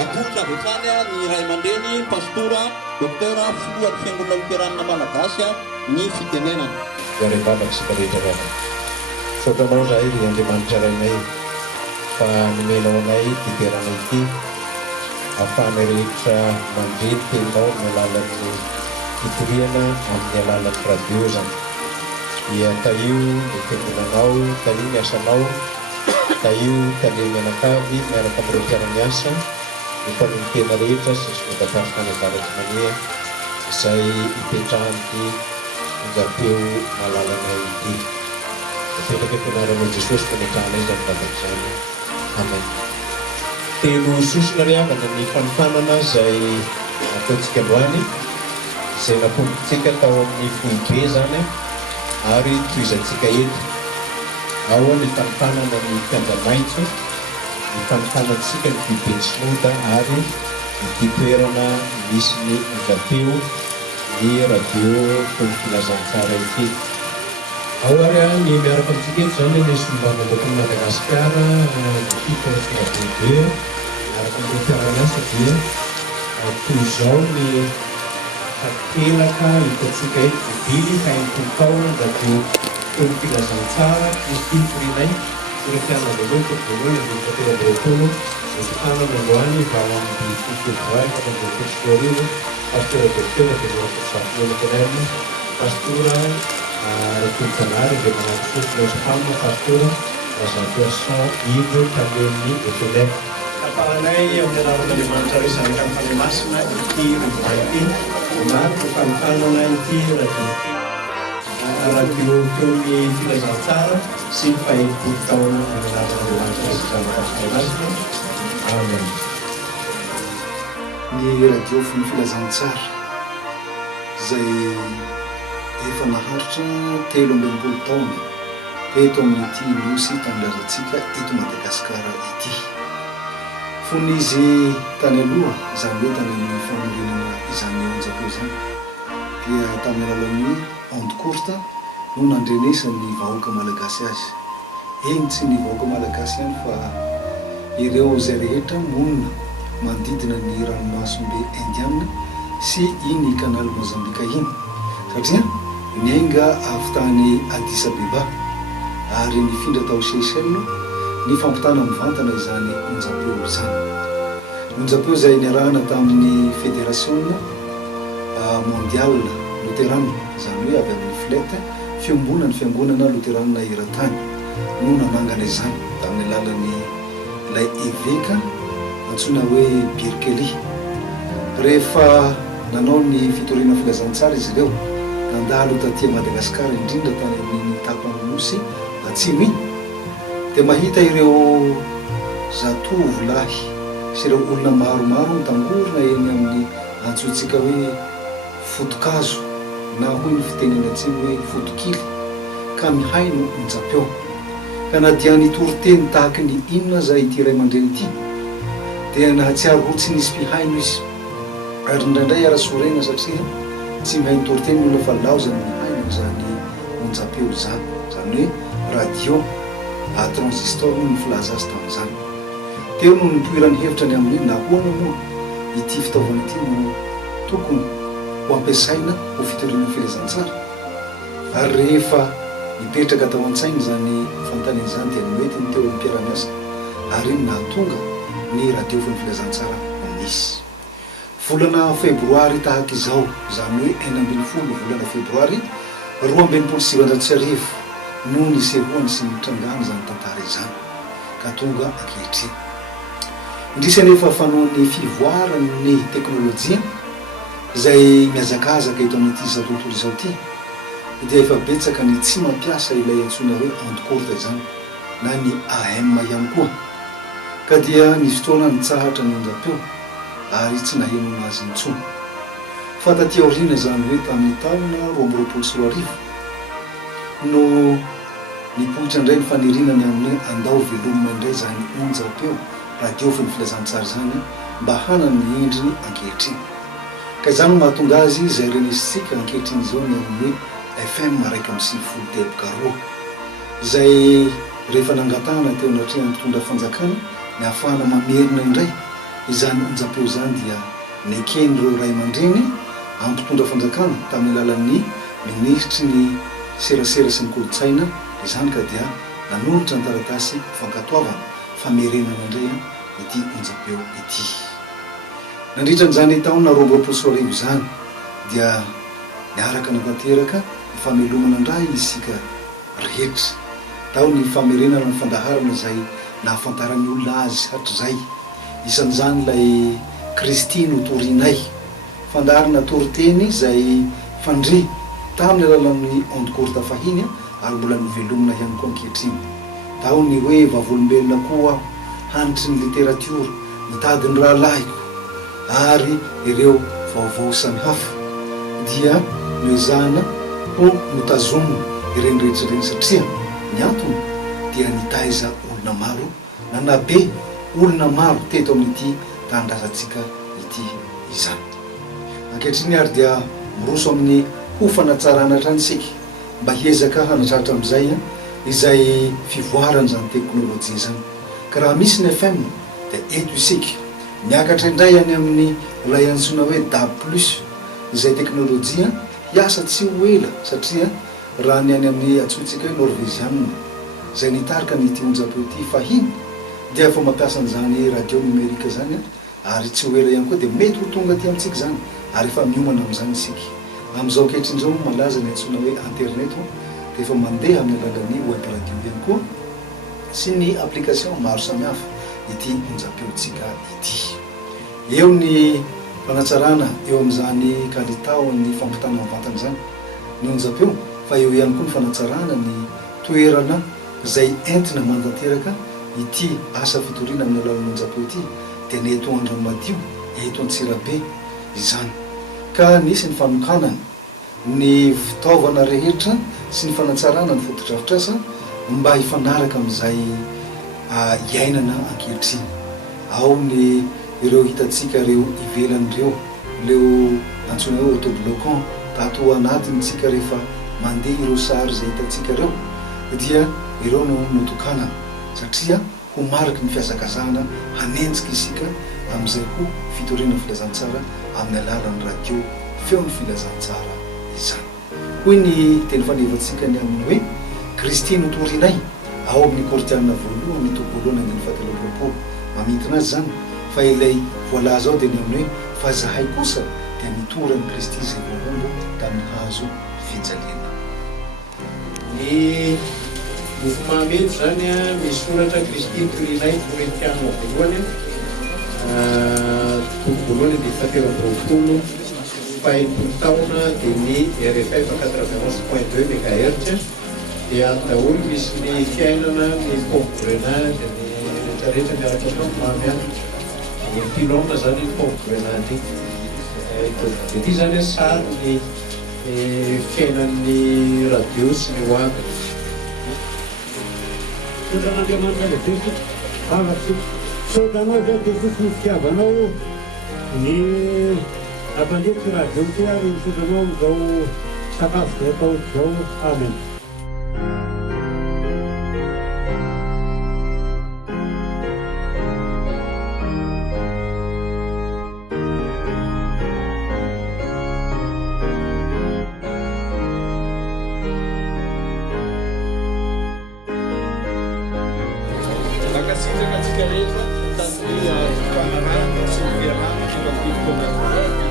Atolotra avetsany ny ray aman-dreny pastora dokotera filohan'ny fiangonana luteranina malagasy ny fitenenana. Rehefa rehetra rana sotranao zahay ry Andriamanitra rainay fa nomenao anay titerana ity ahafahana rehetra mandreny teninao amin'ny alalan'ny fitoriana amin'ny alalan'ny radio zany. Dia taio ny fiangonanao, taio ny asanao, taio talia mianakavy miaraka amin'ireo mpiara-miasa ny mpanomtena rehetra sy ny sodatarikana zavatra mania izay hipetrahan'ny onjam-peo malalanay ity. Apetraka fianaranao Jesosy fametrahanay zany vatan'izany. Amen. Telo sosona ry havana ny fanofanana izay ataontsika androany izay nakombotsika tao amin'ny foibe zany ary toizantsika eto. Ao ny fanofanana ny mpianja-maitso, ny fanofanantsika ny fibentsinoda ary ny toerana misy ny onjam-peo ny radio FEON'NY FILAZANTSARA ity. Ao ary ny miaraka amintsika eto zany ny sombana loko Madagasikara ny fitonsina bebe miaraka amin'ny mpiara-miasa dia toy izao ny takelaka hitantsika eto vily hain'nympolo taona radio FEON'NY FILAZANTSARA Kristy Forinay Firefiana Voaloha Voaloha ny fatera Breton Espanna Androany vao amin'ny febroary fatanjaka pastora dokotera Veneranda Safiona Palermo pastora Ratontanary izay manampy sosina Espanna pastora Razafiason Ivo Kameny FLF. Apahanay amin'ny anaran'Andriamanitra hoe zavatra amin'ny fanamasina ity rivovaity maro ny fanofanana ity radio FEON'NY FILAZANTSARA sy ny fahefapolo taona amin'ny anaran'Andriamanitra sy zavatra amin'ny fanamasina. Amen. Ny radio FEON'NY FILAZANTSARA izay efa naharitra 13 taona eto amin'ity nosy tanindrazantsika eto Madagasikara ity. Fon'izy tany aloha izany hoe tany amin'ny famorenana izany onjam-peo izany dia tamin'ny alalan'ny onde courte no nandrenesan'ny vahoaka malagasy azy. Eny tsy ny vahoaka malagasy ihany fa ireo izay rehetra monina manodidina ny ranomasombe Indiana sy iny canal Mozambika iny satria niainga avy tany Addis Abeba ary nifindra tao Seychelles ny fampitana mivantana izany onjam-peo izany. Onjam-peo izay niarahana tamin'ny fédération mondiale luterane izany hoe avy amin'ny FLF fiombonan'ny fiangonana luteranina eran-tany no nanangana izany tamin'ny alalan'ny ilay évêque antsoina hoe Birkeli. Rehefa nanao ny fitoriana filazantsara izy ireo nandalo taty Madagasikara indrindra tany amin'ny tapany nosy atsimo iny dia mahita ireo zatovo lahy sy ireo olona maromaro mitangorona eny amin'ny antsointsika hoe fotokazo na hoy ny fiteneny atsimo hoe fotokily ka mihaino onjam-peo ka na dia nitoriteny tahaka ny inona zay ity ray aman-dreny ity dia nahatsiaro ho tsy nisy mpihaino izy ary indraindray ara-sorena satria tsy mahay nitoriteny olona fa laozany mihaino zany onjam-peo zany zany hoe radio transistor no filaza azy tamin'izany. Teo no nipoirany hevitra ny amin'ny nahoana moa ity fitaovana ity no tokony ho ampiasaina ho fitoriana filazantsara ary rehefa nipetraka tao an-tsainy zany fanontaniana izany dia nomety ny teo mpiara-miasa ary iny nahatonga ny radio FEON'NY FILAZANTSARA nisy. Volana febroary tahaka izao zany hoe 11 volana febroary 2019 no nisehoany sy nitrangana zany tantara izany ka tonga ankehitriny. Indrisany efa fanoan'ny fivoaran'ny teknôlôjia izay miazakazaka eto amin'ity zao tontolo izao ity dia efa betsaka ny tsy mampiasa ilay antsoina hoe onde courte izany na ny AM ihany koa ka dia nisy fotoana nitsahatra ny onjam-peo ary tsy naheno azy intsony. Fa taty aoriana zany hoe tamin'ny taona 2024 no nipoitra indray ny fanerinany amin'ny andao velomina indray zany onjam-peo radio FEON'NY FILAZANTSARA zany mba hanany ny endriny ankehitriny. Ka izany mahatonga azy izay renesitsika ankehitriny izao ny amin'ny FM 103.4 izay rehefa nangatahana teo anatrehan'ny mpitondra fanjakana ny ahafahana mamerina indray izany onjapeo zany dia neken'ireo ray aman-dreny ampitondra fanjakana tamin'ny alalan'ny ministry ny serasera sy ny kolotsaina izany ka dia nanolotra ny taratasy fankatoavana famerenana indray ity onjapeo ity. Nandritran'izany taona 2024 izany dia niaraka natanteraka ny famelomana indray isika rehetra tao ny famerenana ny fandaharana izay nahafantarany olona azy hatrizay. Isan'izany ilay Kristino Torinay, fandaharana toriteny izay fandry tamin'ny alalan'ny onde courte fahiny ary mbola novelomina ihany koa ankehitriny. Tao ny hoe vavolombelona koa hanitry ny literatiora mitady ny rahalahiko ary ireo vaovao samihafa dia noezahana ho notazomina ireny rehetraireny satria ny antony dia nitaiza olona maro nanabe olona maro teto amin'ity tanindrazantsika ity izany. Ankehitriny ary dia miroso amin'ny hofanatsarana hatrany isika mba hiezaka hanatratra amin'izay izay fivoarana zany teknôlôjia zany. Ka raha misy ny FM dia eto isika miakatra indray any amin'ny ilay antsoina hoe DAB+ izay teknôlôjia hiasa tsy ho ela satria raha ny any amin'ny antsointsika hoe norvégianina izay nitarika nyity onjapeo ity fahiny dia efa mampiasa an'izany radio numérika zany ary tsy ho ela ihany koa dia mety ho tonga aty amintsika zany ary efa miomana amin'izany isika. Amin'izao ankehitrindreo malaza ny antsoina hoe internet dia efa mandeha amin'ny alalan'ny web radio ihany koa sy ny application maro samihafa ity onjapeo-tsika ity. Eo ny fanatsarana eo amin'izany kalitao ny fampitana mivantana zany ny onjapeo, fa eo ihany koa ny fanatsarana ny toerana izay entina mantanteraka ity asa fitoriana amin'ny alalan'ny onjapeo ity dia ny eto Andranomadio, eto Antsirabe izany. Ka nisy ny fanokanany ny fitaovana rehetra sy ny fanatsarana ny fotodrafitrasa mba hifanaraka amin'izay iainana ankehitriny. Ao ny ireo hitantsika ireo ivelan'ireo leo antsoina hoe autobloquant tato anatintsika rehefa mandeha ireo sary izay hitantsika ireo dia ireo no notokanana satria ho mariky ny fiazakazahana hanenjika isika amin'izay ho fitoriana filazantsara amin'ny alalan'ny radio feon'ny filazantsara izany. Hoy ny teny fanevantsika ny amin'ny hoe Kristino Torinay ao amin'ny kortiana voalohany tobolohany ny fahatelopolo mamintona azy zany fa ilay voalaza ao dia ny amin'ny hoe fa zahay kosa dia mitorany Kristy izay voahombo tamin'ny hazo fijaliana. Ny mofomamy eto zany misy soratra Kristino Torinay koretiana voalohany tobolohany dia fahatelopolo fahefolo taona dia ny RFF 91.2 MHz dia daholo misy ny fiainana ny pompe grenade ny rehetrarehetra miaraka aminao mamy any ny pilona zany ny pompe grenade dia ity zany sary ny fiainan'ny radio sy ny hoavy. Sotran'Andriamanitra lehibe avatsy sotanao zay dia fosy ny fitiavanao ny ampandefitsy radio ty ary misotranao amin'izao sakafo zay atao zao. Amen. Nakasitraka antsika rehetra tamin'ny fanarahana sy ny fiarahana tonga fifotoana